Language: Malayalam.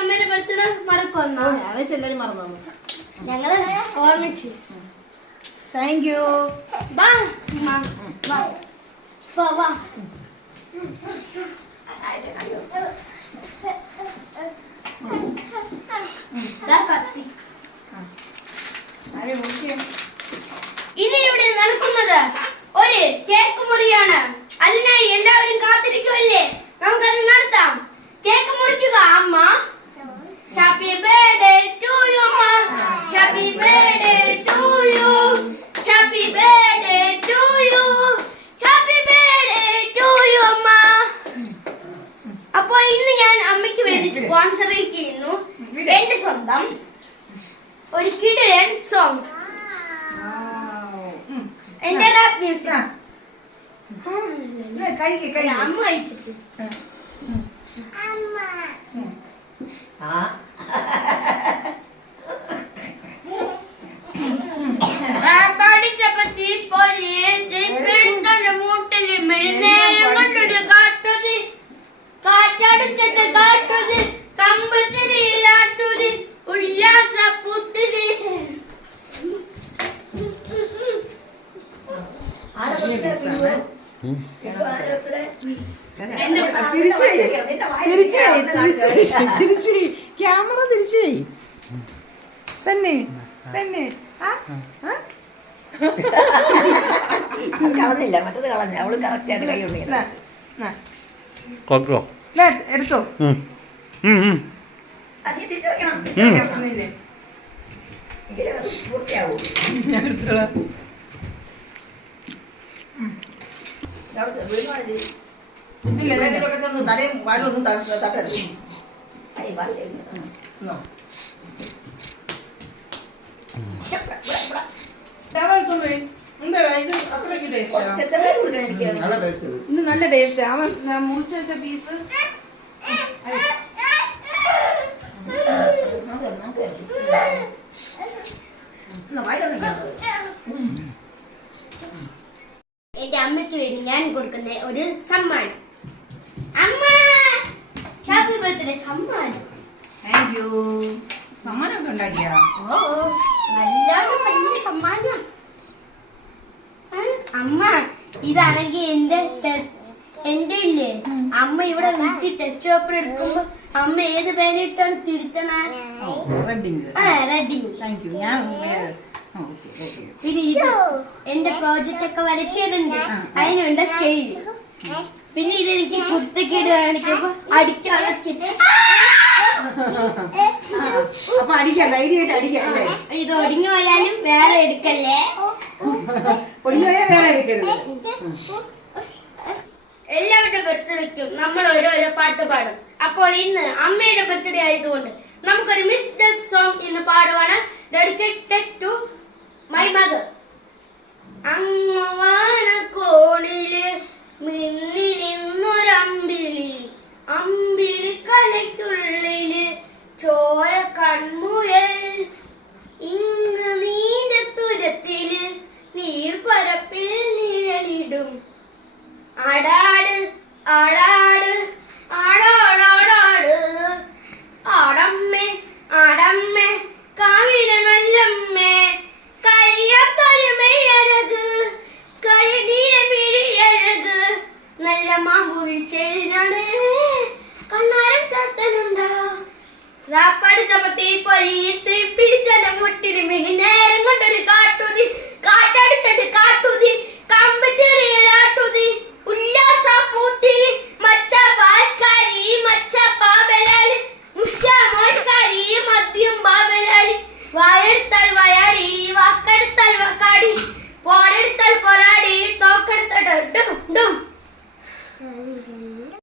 അമ്മേടെ ബർത്ത്ഡേ മറക്കൊന്നോ? ഞങ്ങള് ഓർമ്മിച്ചു. Thank you. വാ വാ വാ. ഇനി ഇവിടെ നടക്കുന്നത് ഒരു കേക്ക് മുറിയാണ്. അതിനായി എല്ലാവരും കാത്തിരിക്കുമല്ലേ? നമുക്കത് നടത്താം. കേക്ക് മുറിക്കുക അമ്മ. ഹാപ്പി ബർത്ത്ഡേ ടു യു അമ്മ. Happy birthday to you. Happy birthday to you. Happy birthday to you അമ്മ. അപ്പോൾ ഇന്ന് ഞാൻ അമ്മയ്ക്ക് വേണ്ടി സ്പോൺസർ ചെയ്യുന്നു എന്റെ സ്വന്തം ഒരു കിടിലൻ സോങ്, എന്റെ റാപ്പ് മ്യൂസിക്. അമ്മ അയച്ചിട്ട് ചപ്പത്തി മൂട്ടില് മെഴുന്നേരം കൊണ്ടൊരു കാട്ടുതി കാറ്റടിച്ചിട്ട് കാട്ടുതി കമ്പത്തിരിയിലാട്ടുതി ഉല്ലാസ പുത്തിരി. ക്യാമറ തിരിച്ചുപോയി തന്നെ തന്നെ. കളഞ്ഞില്ല, മറ്റത് കളഞ്ഞ. അവള് കറക്റ്റ് ആയിട്ട് കൈ കൊണ്ട് എടുത്തോ. അത് തിരിച്ചു വെക്കണം. പൂർത്തിയാവൂ. തലയും വാലും ഒന്നും തട്ടരുത്. ഇന്ന് നല്ല ടേസ്റ്റ്. അവൻ മുറിച്ച് വെച്ച പീസ് എന്റെ അമ്മയ്ക്ക് വേണ്ടി ഞാൻ കൊടുക്കുന്ന ഒരു സമ്മാനം. അമ്മ ഹാപ്പി ബർത്ത്ഡേ സമ്മാനം. Thank you. സമ്മാനമൊക്കെ ഉണ്ടാക്കിയാ? ഓ നല്ല വലിയ സമ്മാനം. അമ്മ ഇതാണെങ്കിൽ എന്റെ ഇല്ലേ അമ്മ ഇവിടെ വീട്ടിൽ ടെസ്റ്റ് പേപ്പർ എടുക്കുമ്പോ അമ്മ ഏത് പേരിട്ടാണ് തിരുത്തണ? റെഡിങ്. പിന്നെ ഇത് എന്റെ പ്രോജക്റ്റ് ഒക്കെ വരച്ചിട്ടുണ്ട്. അതിനുണ്ട് സ്റ്റേജ്. പിന്നെ ഇതെനിക്ക് കുർത്തക്കേട് കാണിക്കുമ്പോ അടിക്കാതെ ഇത് ഒടിഞ്ഞു പോയാലും വേറെ എടുക്കല്ലേ. എല്ലാവരുടെ ബർത്ത്ഡേക്കും നമ്മൾ ഓരോരോ പാട്ട് പാടും. അപ്പോൾ ഇന്ന് അമ്മയുടെ ബർത്ത്ഡേ ആയതുകൊണ്ട് നമുക്കൊരു മിസ്ഡ് സോങ് ഇന്ന് പാടുവാണ്. Dedicated to my mother. അങ്ങവാന കോണില് മിന്നി നിന്നൊരമ്പിളി, അമ്പിളി കലയ്ക്കുള്ളില് ചോര കൺമുയൽ, ഇങ്ങ് നീലത്തുരത്തില് നീർപ്പരപ്പിൽ നിഴലിടും ആടാട് ആടാട് ആടാടാടാട് ആടമ്മേ ആടമ്മേ കാവില നല്ലമ്മേ കരിയാത്തൊരുമയഴക് കഴുതീര മിഴിയഴക് നല്ല മാമ്പുഴി ചേരിനാണ് കണ്ണാരൻ ചാത്തനുണ്ടാ റാപ്പാട് ചപ്പത്തി പൊരിത്ത് പിടിച്ചന മുട്ടില് മിനി നേരം കൊണ്ടൊരു കാട്ടുതി കാറ്റടിച്ചിട്ട് കാട്ടുതി കമ്പത്തിറിയലാട്ടുതി ഉല്ലാസ പൂത്തിരി മച്ച പാഷ്കാരി മച്ച പാബലാലി മുഷ മോഷ്കാരി മദ്യം ബാബലാലി വായെടുത്താൽ വയാടി വാക്കെടുത്താൽ വക്കാടി പോരെടുത്താൽ പൊരാടി തോക്കെടുത്താൽ ഡും ഡും.